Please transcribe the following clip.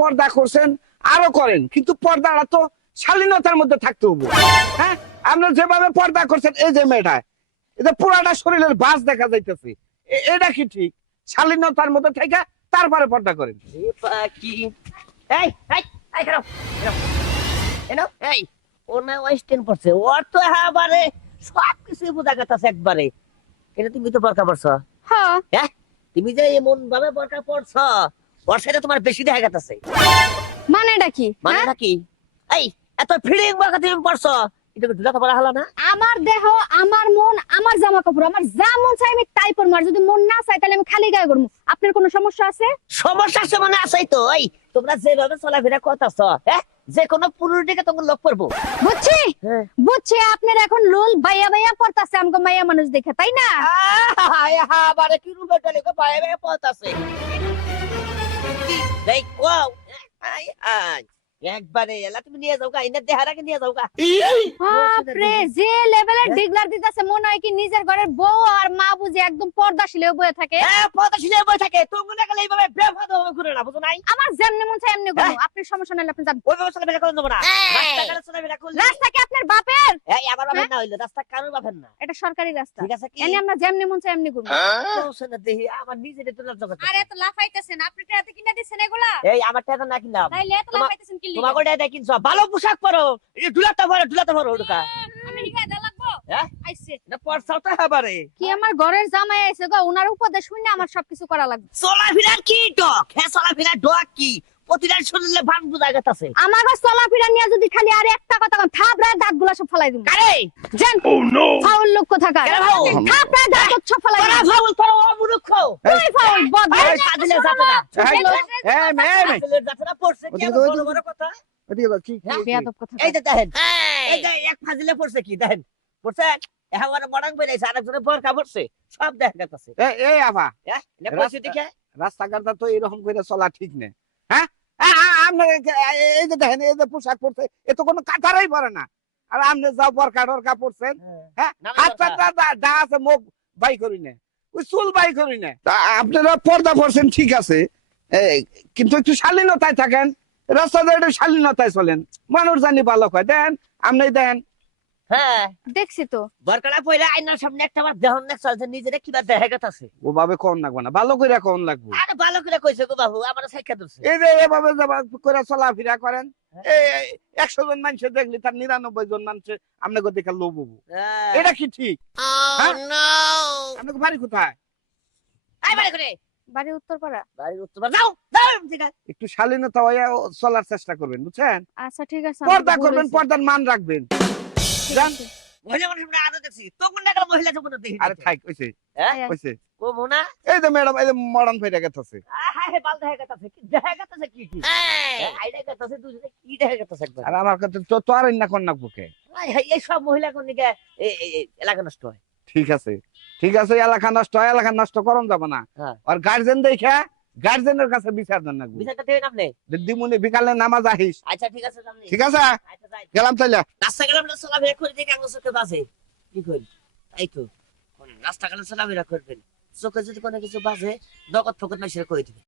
পর্দা করছেন আরও করেন। কিন্তু পর্দাটা তো শালীনতার মধ্যে থাকতে হবে। হ্যাঁ? আপনার যেভাবে পর্দা করছেন এই যে মেয়েটা এটা পুরাটা শরীরের বাস দেখা যাইতেছে এটা কি ঠিক? শালীনতার মধ্যে থেকে তারপরে পর্দা করেন। এই এই এই খারাপ এনো এই ও না ওয়েস্টার্ন পড়ছে। ওর তো এবারে সব কিছু বোঝা গেছে একবারে। এটা তুমি তো বরকা পড়ছ? হ্যাঁ। হ্যাঁ? তুমি যে এমন ভাবে বরকা পড়ছ? ওর সাথে তোমার বেশি দেখা গেছে। মানেটা কি? মানে হ্যাঁ? নাকি এই এত ফিলিং বরকা তুমি পড়ছ। এটা দুটা তো বলা হলো না। আমার দেহ আমার মন আমার জামা কাপড় আমার যা মন চাই আমি তাই পরবো। আর যদি মন না চাই তাহলে আমি খালি গায়ে করব আপনার কোনো সমস্যা আছে? সমস্যা আছে মানে আছেই তো। এই তোমরা যেভাবে চলাফেরা করতেছ হ্যাঁ যে কোনো পুরুষ দিকে লোক পড়ব বুঝছি? হ্যাঁ। বুঝছি আপনার এখন লোল বাইয়া বাইয়া পড়তাছে আমাকে মাইয়া মানুষ দেখে তাই না? আবারে কি রূপে চলে গো পায়ে পায়ে They go. I. aunt. একবারে এলা তুমি নিয়ে যাও গা ইনে দেহারাকে নিয়ে যাও গা। বাপরে যে লেভেলের ডিগলার দিতেছে মনে হয় কি নিজের ঘরের বউ আর মা বুঝে একদম পর্দাশীলেও বয়ে থাকে। হ্যাঁ পথ ছিলে বই থাকে। তুমি না গেলে এইভাবে বেফাদ হবে ঘুরে না বুঝো নাই? আমার যেমনি মন চাই এমনি করব আপনি সমস্যা নাহলে আপনি যান। ওই ব্যবস্থা করে করে দেবো না। রাস্তাঘাটে চলাফেরা করলে রাস্তা কি আপনার বাপের? এই আমার বাপের না হইল রাস্তা কারোর বাপের না। এটা সরকারি রাস্তা। ঠিক আছে কি? এনে আমরা যেমনি মন চাই এমনি করব। শোনা দেখি আমার নিজের একটু লজ্জা করতে আরে এত লাফাইতেছেন। আপনি টাকাতে কিনে দিছেন এগুলা? এই আমার টাকা না কিনলাম তাইলে এত লাফাইতেছেন কি তোমার কোটা এটা কিনছো ভালো পোশাক পরো। এ দুলাতে পরো দুলাতে পরো ওটা আমি লিখা দা লাগবো? হ্যাঁ? হবারে কি আমার ঘরের জামাই আইছে গো? উনার উপদেশ শুনে আমার সবকিছু করা লাগবে। চলাফেরার কি ডক হ্যাঁ চলাফেরার ডক কি? প্রতিটা শরীরে ভান বুঝা গেছে আমার চলাফেরা নিয়ে যদি খালি আর একটা কথা কন থাপড়া দাঁতগুলা সব ফলাই দিন আরে জান ফাউল লোক কোথাকার? কেন ফাউল? থাপড়া দাঁত সব ফলাই দিন ফাউল তোরা অমূর্খ। তুই ফাউল না। মেয়ে, মেয়ে। সাদিলে পড়ছে কি বড় বড় কথা? এদিকে দাও, কি বেয়াদব কথা এই দেখেন। এই যে এক ফাজিলে পড়ছে কি দেখেন? পড়ছে? রয়েছে আরেকজনের বরকা পড়ছে। সব দেখা গেছে এই, এই আবা হ্যাঁ? রাস্তা- দেখে? রাস্তাঘাটটা তো এরকম করে চলা ঠিক হ্যাঁ আ- আপনার এ- এই যে দেখেন এই যে পোশাক পরছে এ তো কোনো কাতারাই পরে না। আর আপনি যাও বরকা টরকা পরছেন হ্যাঁ। হাতটা দরকার। যা- যা- যা আছে মুখ বাই করি না। ওই চুল বাই করি না। তা আপনারা পর্দা পরছেন ঠিক আছে। কিন্তু একটু শালীনতায় থাকেন। রাস্তাতে একটু শালীনতায় চলেন। মানুষ জানি ভালো হয় দেন আপনি দেন। হ্যাঁ। দেখছি তো। বরকালা পয়লা আইনার সামনে একটা বার দেহন না চলছে নিজেরে কিবা দেখা গেছে ওভাবে কোন লাগবে না ভালো করে কোন লাগবে। আরে ভালো করে কইছে গো বাবু আমার ধরছে। এই যে এভাবে যাবা করে চলাফেরা করেন এই একশো জন মানুষ দেখলি তার নিরানব্বই জন মানুষ আপনাকে দেখে লোভ হব। হ্যাঁ। এটা কি ঠিক? হ্যাঁ? আপনাকে বাড়ি কোথায়? আই বাড়ি করে বাড়ি উত্তরপাড়া। বাড়ির উত্তর পাড়া। যাও একটু শালীনতা হয়ে চলার চেষ্টা করবেন বুঝছেন? আচ্ছা ঠিক আছে পর্দা করবেন। পর্দার মান রাখবেন। ঠিক যান। আছে। মহিলা মানুষ আমরা আদর দেখছি তখন না মহিলা যখন দেখি আরে থাক কইছে হ্যাঁ? আয়, আয়। কইছে ও মোনা? এই যে ম্যাডাম এই যে মডার্ন ফেরে গেছে হ্যাঁ হ্যাঁ বাল দেখা গেছে কি দেখা গেছে কি কি? আইডা গেছে দুজনে কি দেখা গেছে একবার? আর আমার কাছে তো তো আর না কোন নাকবুকে আয় এই সব মহিলা কোন দিকে এই এই- এই এলাকা নষ্ট হয়? ঠিক আছে। ঠিক আছে এলাকা নষ্ট হয় এলাকা নষ্ট করন যাবে না। হ্যাঁ। আর গার্জেন দেখা গার্জেনের কাছে বিচার দেন নাকবো বিচারটা দেবেন আপনি দিমুনি বিকালে নামাজ আহিস। আচ্ছা ঠিক আছে ঠিক আছে? আচ্ছা গেলাম তাইলে। রাস্তা গেলাম না চলাফেরা করে দেখে আঙ্গুল চোখে বাজে। কি করি? তাই তো রাস্তা গেলে করবেন। চোখে যদি কোনো কিছু বাজে নগদ ফকত সেটা করে দিবে